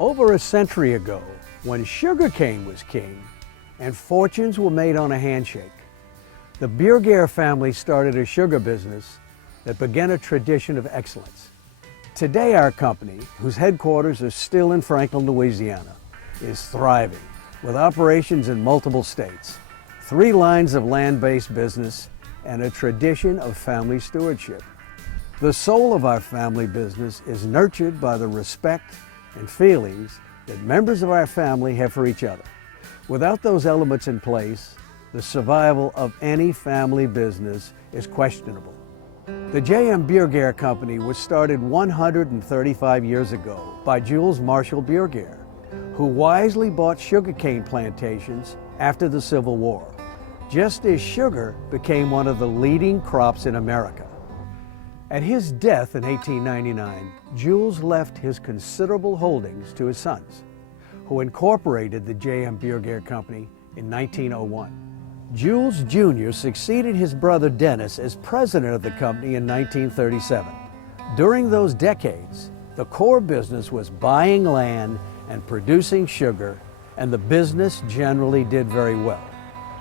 Over a century ago, when sugarcane was king and fortunes were made on a handshake, the Burguiere family started a sugar business that began a tradition of excellence. Today, our company, whose headquarters are still in Franklin, Louisiana, is thriving with operations in multiple states, 3 lines of land-based business, and a tradition of family stewardship. The soul of our family business is nurtured by the respect and feelings that members of our family have for each other. Without those elements in place, the survival of any family business is questionable. The J.M. Burguiere Company was started 135 years ago by Jules Marshall Burguiere, who wisely bought sugarcane plantations after the Civil War, just as sugar became one of the leading crops in America. At his death in 1899, Jules left his considerable holdings to his sons, who incorporated the J.M. Burguiere Company in 1901. Jules Jr. succeeded his brother Dennis as president of the company in 1937. During those decades, the core business was buying land and producing sugar, and the business generally did very well.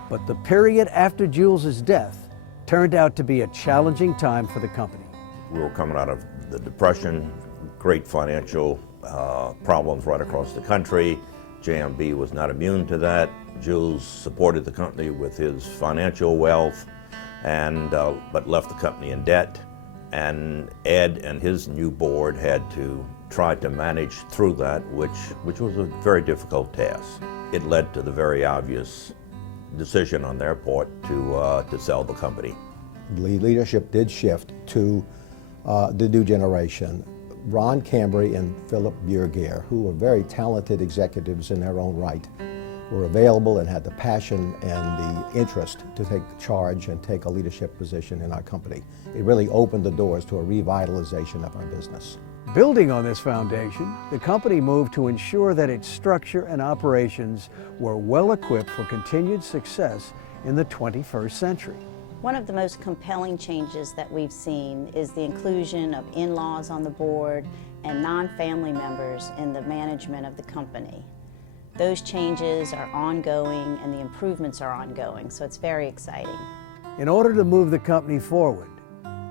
But the period after Jules's death turned out to be a challenging time for the company. We were coming out of the Depression, great financial problems right across the country. JMB was not immune to that. Jules supported the company with his financial wealth, but left the company in debt. And Ed and his new board had to try to manage through that, which was a very difficult task. It led to the very obvious decision on their part to sell the company. The leadership did shift to the new generation. Ron Cambry and Philip Burguiere, who were very talented executives in their own right, were available and had the passion and the interest to take charge and take a leadership position in our company. It really opened the doors to a revitalization of our business. Building on this foundation, the company moved to ensure that its structure and operations were well equipped for continued success in the 21st century. One of the most compelling changes that we've seen is the inclusion of in-laws on the board and non-family members in the management of the company. Those changes are ongoing and the improvements are ongoing, so it's very exciting. In order to move the company forward,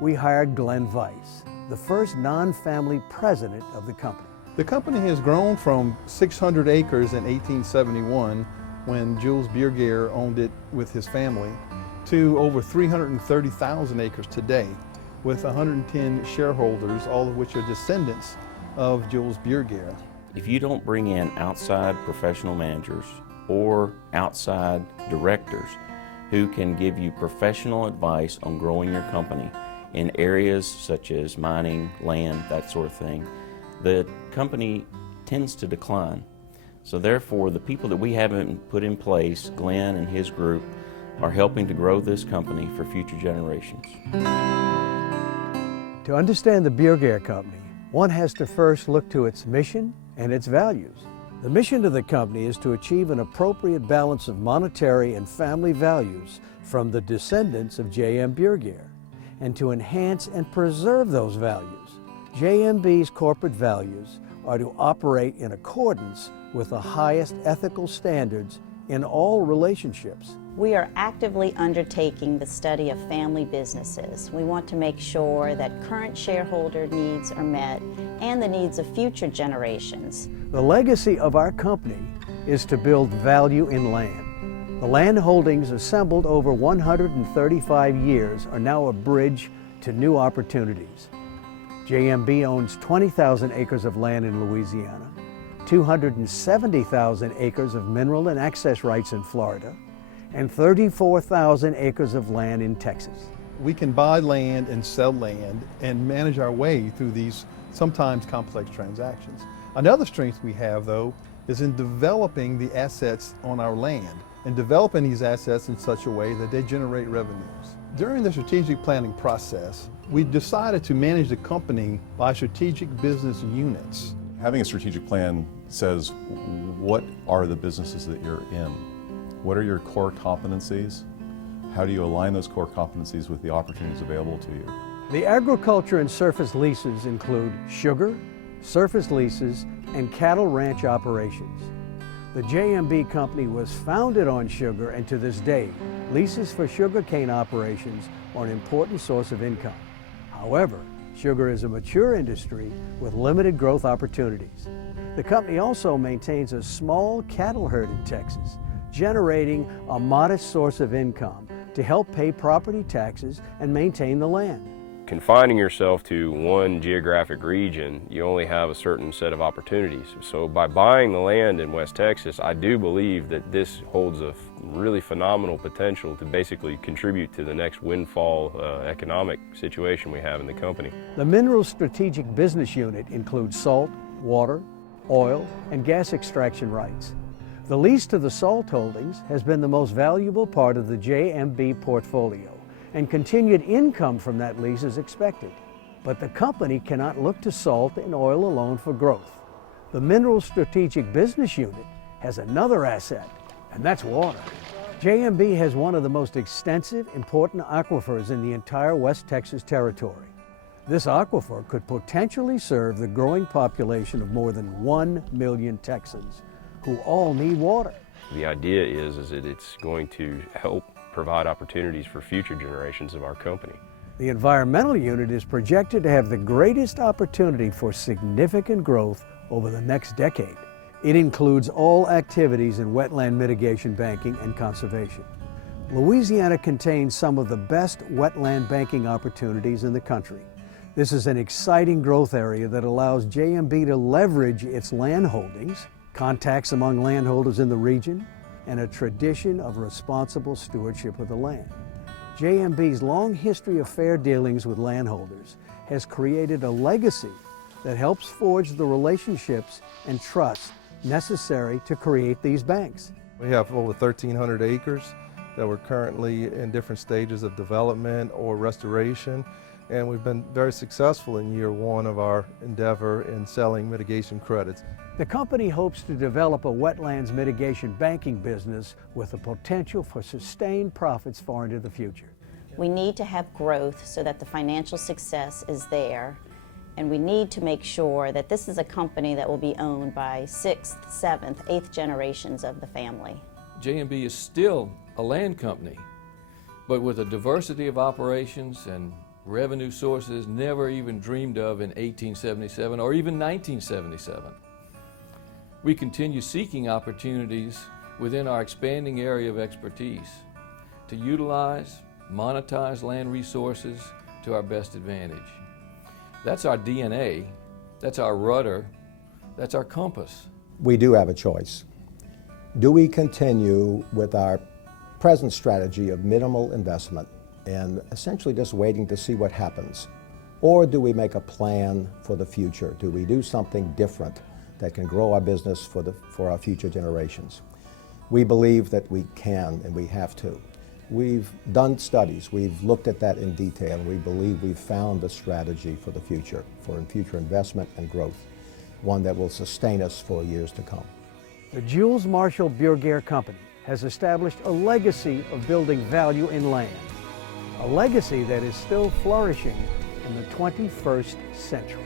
we hired Glenn Weiss, the first non-family president of the company. The company has grown from 600 acres in 1871, when Jules Burguiere owned it with his family, to over 330,000 acres today, with 110 shareholders, all of which are descendants of Jules Burguiere. If you don't bring in outside professional managers or outside directors who can give you professional advice on growing your company in areas such as mining, land, that sort of thing, the company tends to decline. So therefore, the people that we haven't put in place, Glenn and his group, are helping to grow this company for future generations. To understand the Burguiere Company, one has to first look to its mission and its values. The mission of the company is to achieve an appropriate balance of monetary and family values from the descendants of J.M. Burguiere, and to enhance and preserve those values. JMB's corporate values are to operate in accordance with the highest ethical standards in all relationships. We are actively undertaking the study of family businesses. We want to make sure that current shareholder needs are met and the needs of future generations. The legacy of our company is to build value in land. The land holdings assembled over 135 years are now a bridge to new opportunities. JMB owns 20,000 acres of land in Louisiana, 270,000 acres of mineral and access rights in Florida, and 34,000 acres of land in Texas. We can buy land and sell land and manage our way through these sometimes complex transactions. Another strength we have, though, is in developing the assets on our land and developing these assets in such a way that they generate revenues. During the strategic planning process, we decided to manage the company by strategic business units. Having a strategic plan says, what are the businesses that you're in? What are your core competencies? How do you align those core competencies with the opportunities available to you? The agriculture and surface leases include sugar, surface leases, and cattle ranch operations. The J&B Company was founded on sugar, and to this day, leases for sugarcane operations are an important source of income. However, sugar is a mature industry with limited growth opportunities. The company also maintains a small cattle herd in Texas, generating a modest source of income to help pay property taxes and maintain the land. Confining yourself to one geographic region, you only have a certain set of opportunities. So by buying the land in West Texas, I do believe that this holds a really phenomenal potential to basically contribute to the next windfall economic situation we have in the company. The Minerals Strategic Business Unit includes salt, water, oil, and gas extraction rights. The lease to the salt holdings has been the most valuable part of the J&B portfolio, and continued income from that lease is expected. But the company cannot look to salt and oil alone for growth. The Minerals Strategic Business Unit has another asset, and that's water. J&B has one of the most extensive, important aquifers in the entire West Texas territory. This aquifer could potentially serve the growing population of more than 1 million Texans who all need water. The idea is that it's going to help provide opportunities for future generations of our company. The environmental unit is projected to have the greatest opportunity for significant growth over the next decade. It includes all activities in wetland mitigation banking and conservation. Louisiana contains some of the best wetland banking opportunities in the country. This is an exciting growth area that allows J&B to leverage its land holdings, contacts among landholders in the region, and a tradition of responsible stewardship of the land. J&B's long history of fair dealings with landholders has created a legacy that helps forge the relationships and trust necessary to create these banks. We have over 1,300 acres that we're currently in different stages of development or restoration, and we've been very successful in year one of our endeavor in selling mitigation credits. The company hopes to develop a wetlands mitigation banking business with the potential for sustained profits far into the future. We need to have growth so that the financial success is there, and we need to make sure that this is a company that will be owned by 6th, 7th, 8th generations of the family. J&B is still a land company, but with a diversity of operations and revenue sources never even dreamed of in 1877 or even 1977. We continue seeking opportunities within our expanding area of expertise to utilize, monetize land resources to our best advantage. That's our DNA, that's our rudder, that's our compass. We do have a choice. Do we continue with our present strategy of minimal investment and essentially just waiting to see what happens? Or do we make a plan for the future? Do we do something different that can grow our business for our future generations? We believe that we can and we have to. We've done studies, we've looked at that in detail, and we believe we've found the strategy for the future, for future investment and growth, one that will sustain us for years to come. The Jules Marshall Burguieres Company has established a legacy of building value in land, a legacy that is still flourishing in the 21st century.